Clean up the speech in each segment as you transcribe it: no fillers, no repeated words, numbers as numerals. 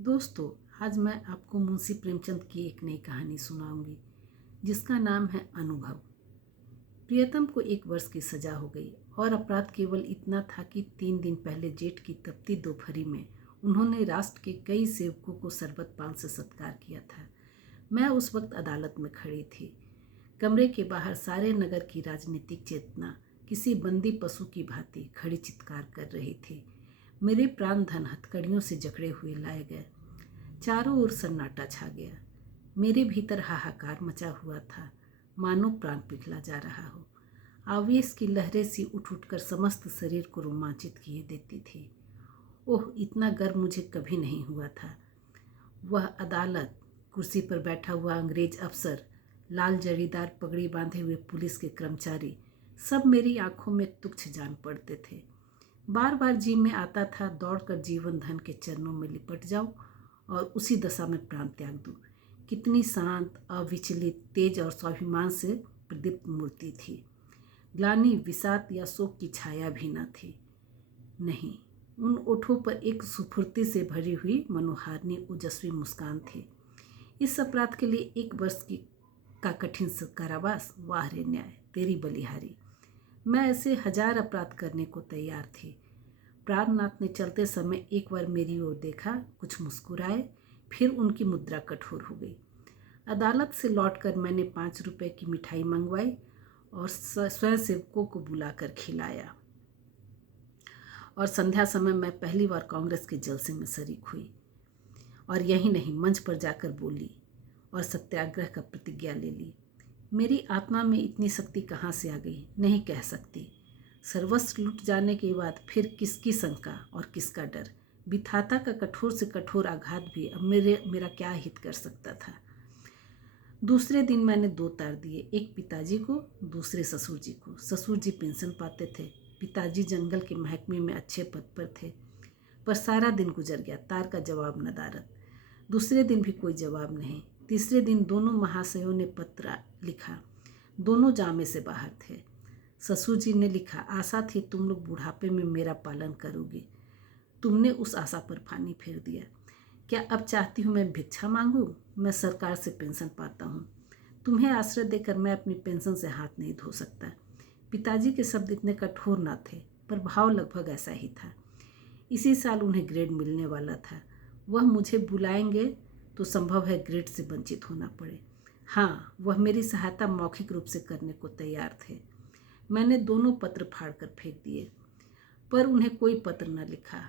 दोस्तों, आज मैं आपको मुंशी प्रेमचंद की एक नई कहानी सुनाऊंगी जिसका नाम है अनुभव। प्रियतम को 1 वर्ष की सजा हो गई और अपराध केवल इतना था कि 3 दिन पहले जेठ की तपती दोपहरी में उन्होंने राष्ट्र के कई सेवकों को शरबत पान से सत्कार किया था। मैं उस वक्त अदालत में खड़ी थी। कमरे के बाहर सारे नगर की राजनीतिक चेतना किसी बंदी पशु की भांति खड़ी चित्कार कर रही थी। मेरे प्राण धन हथकड़ियों से जकड़े हुए लाए गए। चारों ओर सन्नाटा छा गया। मेरे भीतर हाहाकार मचा हुआ था, मानो प्राण पिघला जा रहा हो। आवेश की लहरें सी उठ उठकर समस्त शरीर को रोमांचित किए देती थी। ओह, इतना गर्व मुझे कभी नहीं हुआ था। वह अदालत, कुर्सी पर बैठा हुआ अंग्रेज अफसर, लाल जरीदार पगड़ी बांधे हुए पुलिस के कर्मचारी, सब मेरी आंखों में तुच्छ जान पड़ते थे। बार बार जी में आता था दौड़कर जीवन धन के चरणों में लिपट जाऊं और उसी दशा में प्राण त्याग दूं। कितनी शांत, अविचलित, तेज और स्वाभिमान से प्रदीप्त मूर्ति थी। ग्लानि, विषाद या शोक की छाया भी न थी। नहीं, उन ओठों पर एक सुफुर्ती से भरी हुई मनोहारिणी ओजस्वी मुस्कान थी। इस अपराध के लिए 1 वर्ष का कठिन कारावास, वाह रे न्याय, तेरी बलिहारी। मैं ऐसे 1000 अपराध करने को तैयार थी। प्राणनाथ ने चलते समय एक बार मेरी ओर देखा, कुछ मुस्कुराए, फिर उनकी मुद्रा कठोर हो गई। अदालत से लौटकर मैंने 5 रुपए की मिठाई मंगवाई और स्वयं सेवकों को बुलाकर खिलाया। और संध्या समय मैं पहली बार कांग्रेस के जलसे में शरीक हुई। और यही नहीं, मंच पर जाकर बोली और सत्याग्रह का प्रतिज्ञा ले ली। मेरी आत्मा में इतनी शक्ति कहाँ से आ गई, नहीं कह सकती। सर्वस्व लुट जाने के बाद फिर किसकी शंका और किसका डर। विधाता का कठोर से कठोर आघात भी अब मेरा क्या हित कर सकता था। दूसरे दिन मैंने 2 तार दिए, एक पिताजी को, दूसरे ससुर जी को। ससुर जी पेंशन पाते थे, पिताजी जंगल के महकमे में अच्छे पद पर थे। पर सारा दिन गुजर गया, तार का जवाब नदारद। दूसरे दिन भी कोई जवाब नहीं। तीसरे दिन दोनों महाशयों ने पत्र लिखा। दोनों जामे से बाहर थे। ससुर जी ने लिखा, आशा थी तुम लोग बुढ़ापे में मेरा पालन करोगे। तुमने उस आशा पर पानी फेर दिया। क्या अब चाहती हूँ मैं भिक्षा मांगूं? मैं सरकार से पेंशन पाता हूँ। तुम्हें आश्रय देकर मैं अपनी पेंशन से हाथ नहीं धो सकता। पिताजी के शब्द इतने कठोर न थे, पर भाव लगभग ऐसा ही था। इसी साल उन्हें ग्रेड मिलने वाला था। वह मुझे बुलाएंगे तो संभव है ग्रेड से वंचित होना पड़े। हाँ, वह मेरी सहायता मौखिक रूप से करने को तैयार थे। मैंने दोनों पत्र फाड़कर फेंक दिए, पर उन्हें कोई पत्र न लिखा।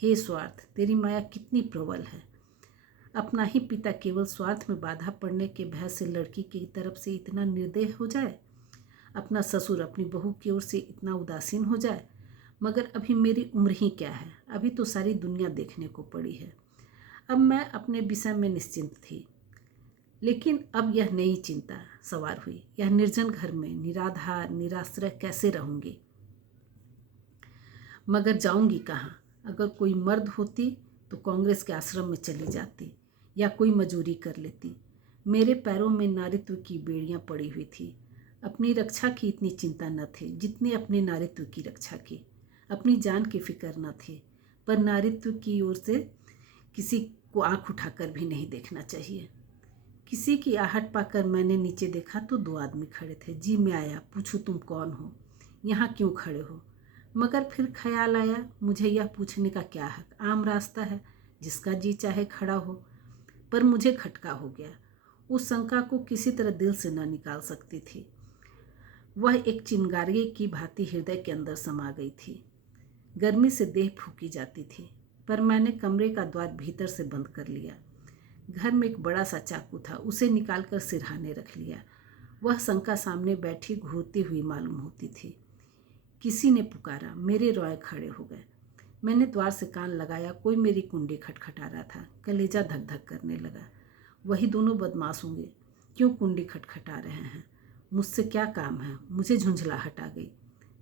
हे स्वार्थ, तेरी माया कितनी प्रबल है। अपना ही पिता केवल स्वार्थ में बाधा पड़ने के भय से लड़की की तरफ से इतना निर्दय हो जाए। अपना ससुर अपनी बहू की ओर से इतना उदासीन हो जाए। मगर अभी मेरी उम्र ही क्या है, अभी तो सारी दुनिया देखने को पड़ी है। अब मैं अपने विषय में निश्चिंत थी, लेकिन अब यह नई चिंता सवार हुई। यह निर्जन घर में निराधार निराश्रय कैसे रहूंगी? मगर जाऊंगी कहाँ? अगर कोई मर्द होती तो कांग्रेस के आश्रम में चली जाती या कोई मजूरी कर लेती। मेरे पैरों में नारित्व की बेड़ियां पड़ी हुई थी। अपनी रक्षा की इतनी चिंता न थी जितनी अपने नारित्व की रक्षा की। अपनी जान की फिक्र न थी, पर नारित्व की ओर से किसी को आंख उठाकर भी नहीं देखना चाहिए। किसी की आहट पाकर मैंने नीचे देखा तो 2 आदमी खड़े थे। जी में आया, पूछूं तुम कौन हो, यहाँ क्यों खड़े हो? मगर फिर ख्याल आया, मुझे यह पूछने का क्या हक, आम रास्ता है, जिसका जी चाहे खड़ा हो। पर मुझे खटका हो गया। उस शंका को किसी तरह दिल से न निकाल सकती थी। वह एक चिंगारी की भांति हृदय के अंदर समा गई थी। गर्मी से देह फूकी जाती थी, पर मैंने कमरे का द्वार भीतर से बंद कर लिया। घर में एक बड़ा सा चाकू था, उसे निकालकर सिरहाने रख लिया। वह शंका सामने बैठी घूरती हुई मालूम होती थी। किसी ने पुकारा, मेरे रोए खड़े हो गए। मैंने द्वार से कान लगाया, कोई मेरी कुंडी खटखटा रहा था। कलेजा धक धक करने लगा। वही दोनों बदमाश होंगे, क्यों कुंडी खटखटा रहे हैं? मुझसे क्या काम है? मुझे झुंझलाहट आ गई।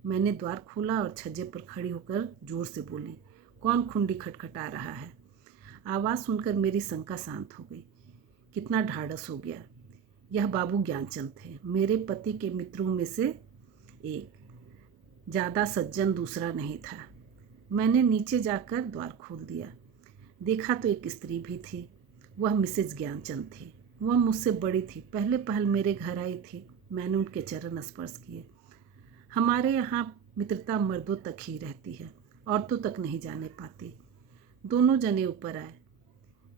मैंने द्वार खोला और छज्जे पर खड़ी होकर जोर से बोली, कौन कुंडी खटखटा रहा है? आवाज़ सुनकर मेरी शंका शांत हो गई। कितना ढाढ़स हो गया। यह बाबू ज्ञानचंद थे, मेरे पति के मित्रों में से एक। ज़्यादा सज्जन दूसरा नहीं था। मैंने नीचे जाकर द्वार खोल दिया। देखा तो एक स्त्री भी थी। वह मिसेज ज्ञानचंद थी। वह मुझसे बड़ी थी। पहले पहल मेरे घर आई थी। मैंने उनके चरण स्पर्श किए। हमारे यहाँ मित्रता मर्दों तक ही रहती है, औरतों तक नहीं जाने पाती। दोनों जने ऊपर आए।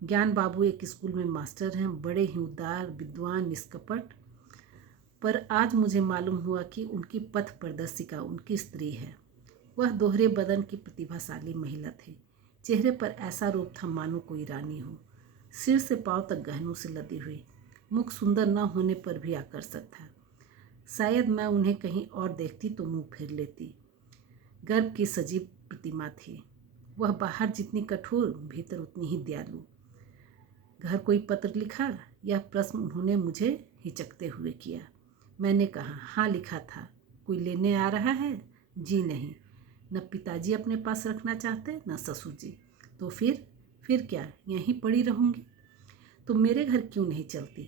ज्ञान बाबू एक स्कूल में मास्टर हैं, बड़े ही उदार, विद्वान, निष्कपट। पर आज मुझे मालूम हुआ कि उनकी पथ प्रदर्शिका उनकी स्त्री है। वह दोहरे बदन की प्रतिभाशाली महिला थी। चेहरे पर ऐसा रूप था मानो कोई रानी हो। सिर से पांव तक गहनों से लदी हुई। मुख सुंदर न होने पर भी आकर्षक था। शायद मैं उन्हें कहीं और देखती तो मुंह फेर लेती। गर्भ की सजीव प्रतिमा थी। वह बाहर जितनी कठोर, भीतर उतनी ही दयालु। घर कोई पत्र लिखा? यह प्रश्न उन्होंने मुझे हिचकते हुए किया। मैंने कहा, हाँ लिखा था। कोई लेने आ रहा है? जी नहीं। न पिताजी अपने पास रखना चाहते, न ससुर जी। तो फिर क्या, यहीं पड़ी रहूँगी? तो मेरे घर क्यों नहीं चलती?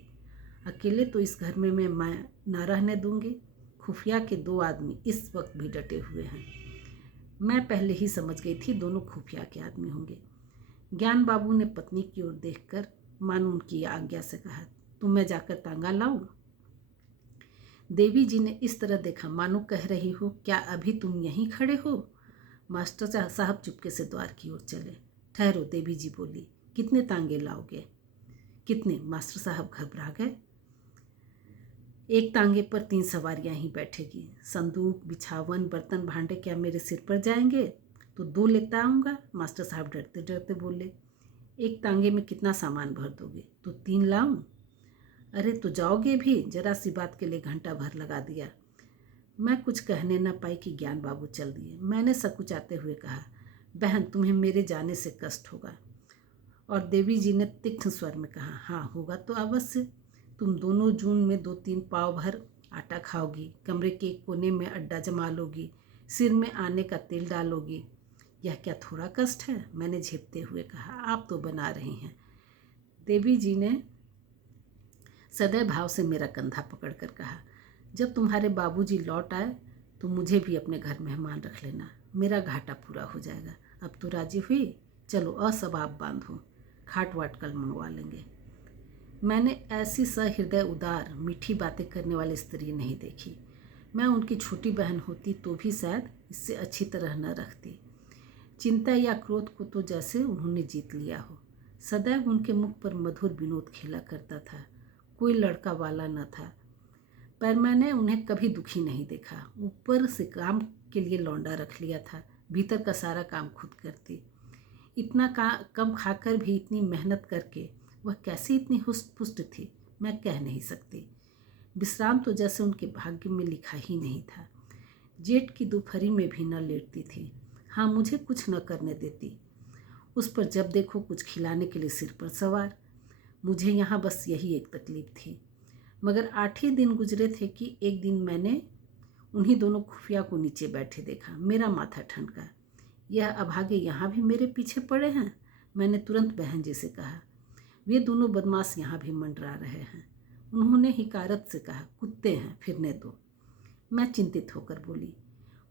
अकेले तो इस घर में मैं न रहने दूंगी। खुफिया के 2 आदमी इस वक्त भी डटे हुए हैं। मैं पहले ही समझ गई थी दोनों खुफिया के आदमी होंगे। ज्ञान बाबू ने पत्नी की ओर देखकर मानो उनकी आज्ञा से कहा, तो मैं जाकर तांगा लाऊं? देवी जी ने इस तरह देखा मानो कह रही हो, क्या अभी तुम यहीं खड़े हो? मास्टर साहब चुपके से द्वार की ओर चले। ठहरो, देवी जी बोली, कितने तांगे लाओगे? कितने? मास्टर साहब घबरा गए। एक तांगे पर 3 सवारियां ही बैठेगी। संदूक, बिछावन, बर्तन भांडे क्या मेरे सिर पर जाएंगे? तो 2 लेता आऊँगा। मास्टर साहब डरते डरते बोले। एक तांगे में कितना सामान भर दोगे? तो 3 लाऊं? अरे तो जाओगे भी? जरा सी बात के लिए घंटा भर लगा दिया। मैं कुछ कहने न पाई कि ज्ञान बाबू चल दिए। मैंने सकुचाते हुए कहा, बहन तुम्हें मेरे जाने से कष्ट होगा। और देवी जी ने तीक्ष्ण स्वर में कहा, हाँ होगा तो अवश्य। तुम दोनों जून में 2-3 पाव भर आटा खाओगी, कमरे के एक कोने में अड्डा जमा लोगी, सिर में आने का तेल डालोगी। यह क्या थोड़ा कष्ट है? मैंने झेपते हुए कहा, आप तो बना रही हैं। देवी जी ने सदैव भाव से मेरा कंधा पकड़कर कहा, जब तुम्हारे बाबूजी लौट आए तो मुझे भी अपने घर मेहमान रख लेना। मेरा घाटा पूरा हो जाएगा। अब तो राजी हुई? चलो सब आप बांधो, खाट वाट कल मंगवा लेंगे। मैंने ऐसी सहृदय, उदार, मीठी बातें करने वाली स्त्री नहीं देखी। मैं उनकी छोटी बहन होती तो भी शायद इससे अच्छी तरह न रखती। चिंता या क्रोध को तो जैसे उन्होंने जीत लिया हो। सदैव उनके मुख पर मधुर विनोद खेला करता था। कोई लड़का वाला न था, पर मैंने उन्हें कभी दुखी नहीं देखा। ऊपर से काम के लिए लौंडा रख लिया था, भीतर का सारा काम खुद करती। इतना कम खाकर भी इतनी मेहनत करके वह कैसे इतनी हुष्ट पुष्ट थी, मैं कह नहीं सकती। विश्राम तो जैसे उनके भाग्य में लिखा ही नहीं था। जेठ की दोपहरी में भी न लेटती थी। हाँ, मुझे कुछ न करने देती। उस पर जब देखो कुछ खिलाने के लिए सिर पर सवार। मुझे यहाँ बस यही एक तकलीफ थी। मगर 8 ही दिन गुजरे थे कि एक दिन मैंने उन्हीं दोनों खुफिया को नीचे बैठे देखा। मेरा माथा ठनका। यह अभागे यहाँ भी मेरे पीछे पड़े हैं। मैंने तुरंत बहन जी से कहा, वे दोनों बदमाश यहाँ भी मंडरा रहे हैं। उन्होंने हिकारत से कहा, कुत्ते हैं, फिरने दो। मैं चिंतित होकर बोली,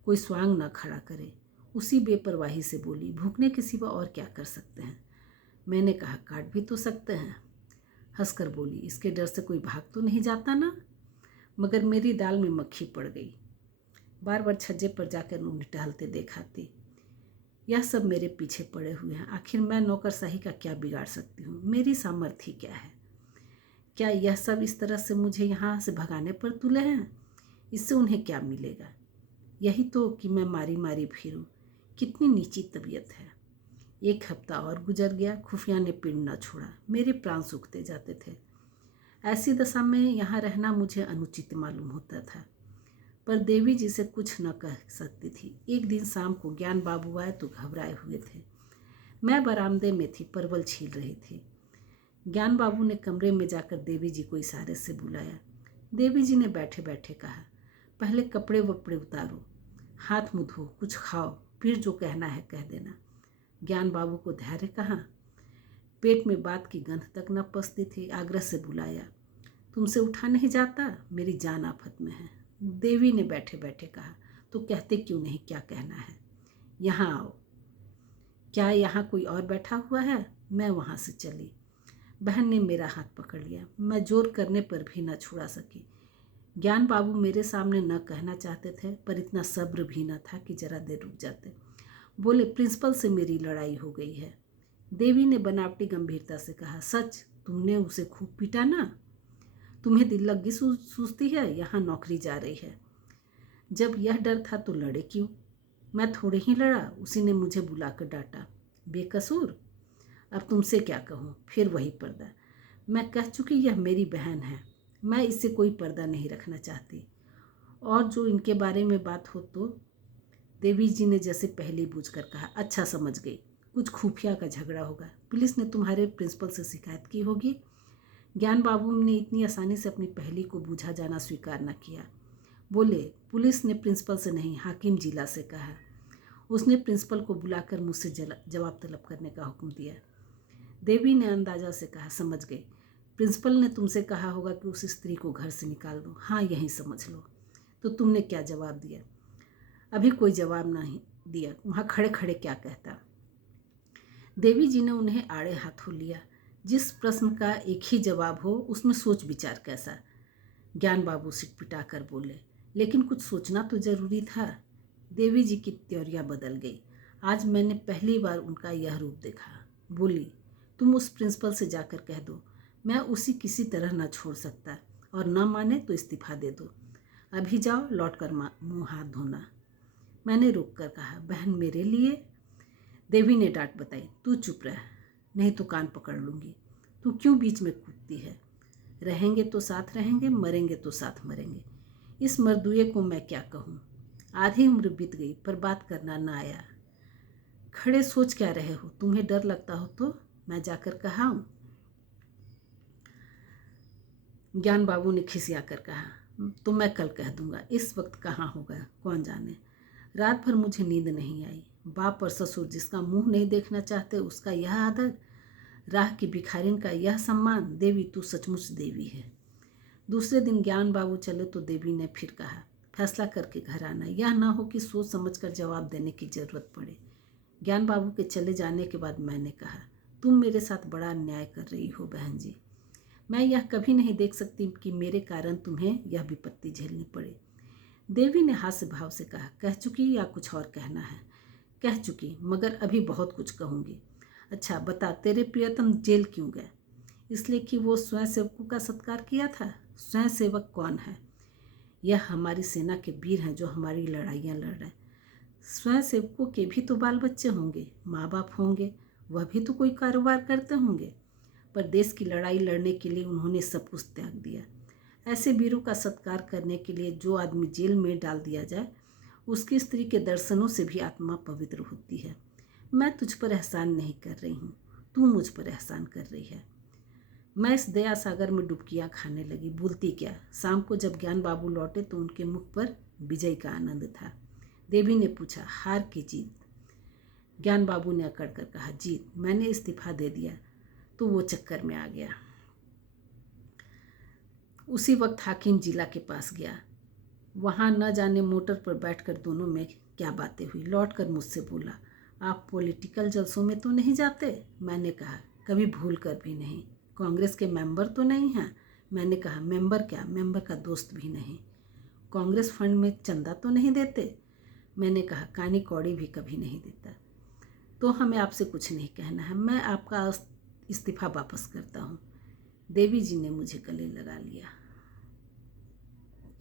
कोई स्वांग न खड़ा करे। उसी बेपरवाही से बोली, भूखने के सिवा और क्या कर सकते हैं? मैंने कहा, काट भी तो सकते हैं। हंसकर बोली, इसके डर से कोई भाग तो नहीं जाता ना? मगर मेरी दाल में मक्खी पड़ गई। बार बार छज्जे पर जाकर उन्हें टहलते देखाती। यह सब मेरे पीछे पड़े हुए हैं। आखिर मैं नौकरशाही का क्या बिगाड़ सकती हूँ? मेरी सामर्थ्य क्या है? क्या यह सब इस तरह से मुझे यहाँ से भगाने पर तुले हैं? इससे उन्हें क्या मिलेगा? यही तो कि मैं मारी मारी फिरूं। कितनी नीची तबीयत है। 1 हफ्ता और गुजर गया। खुफिया ने पिंड न छोड़ा। मेरे प्राण सूखते जाते थे। ऐसी दशा में यहाँ रहना मुझे अनुचित मालूम होता था, पर देवी जी से कुछ न कह सकती थी। एक दिन शाम को ज्ञान बाबू आए तो घबराए हुए थे। मैं बरामदे में थी, परवल छील रही थी। ज्ञान बाबू ने कमरे में जाकर देवी जी को इशारे से बुलाया। देवी जी ने बैठे बैठे कहा, पहले कपड़े वपड़े उतारो, हाथ मुँह धो, कुछ खाओ, फिर जो कहना है कह देना। ज्ञान बाबू को धैर्य कहाँ। पेट में बात की गंध तक न पसती थी। आग्रह से बुलाया, तुमसे उठा नहीं जाता? मेरी जान आफत में है। देवी ने बैठे बैठे कहा, तो कहते क्यों नहीं, क्या कहना है? यहाँ आओ। क्या यहाँ कोई और बैठा हुआ है? मैं वहाँ से चली। बहन ने मेरा हाथ पकड़ लिया। मैं जोर करने पर भी न छुड़ा सकी। ज्ञान बाबू मेरे सामने न कहना चाहते थे, पर इतना सब्र भी न था कि जरा देर रुक जाते। बोले, प्रिंसिपल से मेरी लड़ाई हो गई है। देवी ने बनावटी गंभीरता से कहा, सच? तुमने उसे खूब पीटा ना? तुम्हें दिल लगी सूझती है? यहाँ नौकरी जा रही है। जब यह डर था तो लड़े क्यों? मैं थोड़े ही लड़ा, उसी ने मुझे बुलाकर डांटा। बेकसूर? अब तुमसे क्या कहूँ? फिर वही पर्दा। मैं कह चुकी यह मेरी बहन है, मैं इससे कोई पर्दा नहीं रखना चाहती। और जो इनके बारे में बात हो तो? देवी जी ने जैसे पहले बूझकर कहा, अच्छा समझ गई, कुछ खुफिया का झगड़ा होगा। पुलिस ने तुम्हारे प्रिंसिपल से शिकायत की होगी। ज्ञान बाबू ने इतनी आसानी से अपनी पहेली को बूझा जाना स्वीकार न किया। बोले, पुलिस ने प्रिंसिपल से नहीं, हाकिम जिला से कहा। उसने प्रिंसिपल को बुलाकर मुझसे जवाब तलब करने का हुक्म दिया। देवी ने अंदाजा से कहा, समझ गई। प्रिंसिपल ने तुमसे कहा होगा कि उस स्त्री को घर से निकाल दो। हाँ, यही समझ लो। तो तुमने क्या जवाब दिया? अभी कोई जवाब नहीं दिया। वहाँ खड़े खड़े क्या कहता? देवी जी ने उन्हें आड़े हाथों लिया। जिस प्रश्न का एक ही जवाब हो उसमें सोच विचार कैसा? ज्ञान बाबू सिटपिटा कर बोले, लेकिन कुछ सोचना तो जरूरी था। देवी जी की त्योरिया बदल गई। आज मैंने पहली बार उनका यह रूप देखा। बोली, तुम उस प्रिंसिपल से जाकर कह दो, मैं उसी किसी तरह न छोड़ सकता, और न माने तो इस्तीफा दे दो। अभी जाओ, लौट कर मुँह हाथ धोना। मैंने रुक कर कहा, बहन मेरे लिए? देवी ने डांट बताई, तू चुप रह, नहीं तो कान पकड़ लूँगी। तू क्यों बीच में कूदती है? रहेंगे तो साथ रहेंगे, मरेंगे तो साथ मरेंगे। इस मरदुए को मैं क्या कहूँ? आधी उम्र बीत गई पर बात करना ना आया। खड़े सोच क्या रहे हो? तुम्हें डर लगता हो तो मैं जाकर कहा। ज्ञान बाबू ने खिसिया कर कहा, तो मैं कल कह दूंगा। इस वक्त कहाँ होगा कौन जाने। रात भर मुझे नींद नहीं आई। बाप और ससुर जिसका मुंह नहीं देखना चाहते उसका यह आदर, राह की भिखारिन का यह सम्मान। देवी तू सचमुच देवी है। दूसरे दिन ज्ञान बाबू चले तो देवी ने फिर कहा, फैसला करके घर आना, यह ना हो कि सोच समझकर जवाब देने की जरूरत पड़े। ज्ञान बाबू के चले जाने के बाद मैंने कहा, तुम मेरे साथ बड़ा अन्याय कर रही हो बहन जी। मैं यह कभी नहीं देख सकती कि मेरे कारण तुम्हें यह विपत्ति झेलनी पड़े। देवी ने हास्य भाव से कहा, कह चुकी या कुछ और कहना है? कह चुकी, मगर अभी बहुत कुछ कहूँगी। अच्छा बता, तेरे प्रियतम जेल क्यों गए? इसलिए कि वो स्वयं सेवकों का सत्कार किया था। स्वयं सेवक कौन है? यह हमारी सेना के वीर हैं जो हमारी लड़ाइयाँ लड़ रहे हैं। स्वयं सेवकों के भी तो बाल बच्चे होंगे, माँ बाप होंगे, वह भी तो कोई कारोबार करते होंगे। पर देश की लड़ाई लड़ने के लिए उन्होंने सब कुछ त्याग दिया। ऐसे वीरों का सत्कार करने के लिए जो आदमी जेल में डाल दिया जाए, उसकी स्त्री के दर्शनों से भी आत्मा पवित्र होती है। मैं तुझ पर एहसान नहीं कर रही हूँ, तू मुझ पर एहसान कर रही है। मैं इस दया सागर में डुबकियाँ खाने लगी। बोलती क्या? शाम को जब ज्ञान बाबू लौटे तो उनके मुख पर विजय का आनंद था। देवी ने पूछा, हार की जीत? ज्ञान बाबू ने अकड़ कर कहा, जीत। मैंने इस्तीफा दे दिया तो वो चक्कर में आ गया। उसी वक्त हाकिम जिला के पास गया। वहाँ न जाने मोटर पर बैठकर दोनों में क्या बातें हुई। लौटकर मुझसे बोला, आप पॉलिटिकल जलसों में तो नहीं जाते? मैंने कहा, कभी भूल कर भी नहीं। कांग्रेस के मेंबर तो नहीं हैं? मैंने कहा, मेंबर क्या, मेंबर का दोस्त भी नहीं। कांग्रेस फंड में चंदा तो नहीं देते? मैंने कहा, कानी कौड़ी भी कभी नहीं देता। तो हमें आपसे कुछ नहीं कहना है, मैं आपका इस्तीफा वापस करता हूँ। देवी जी ने मुझे गले लगा लिया।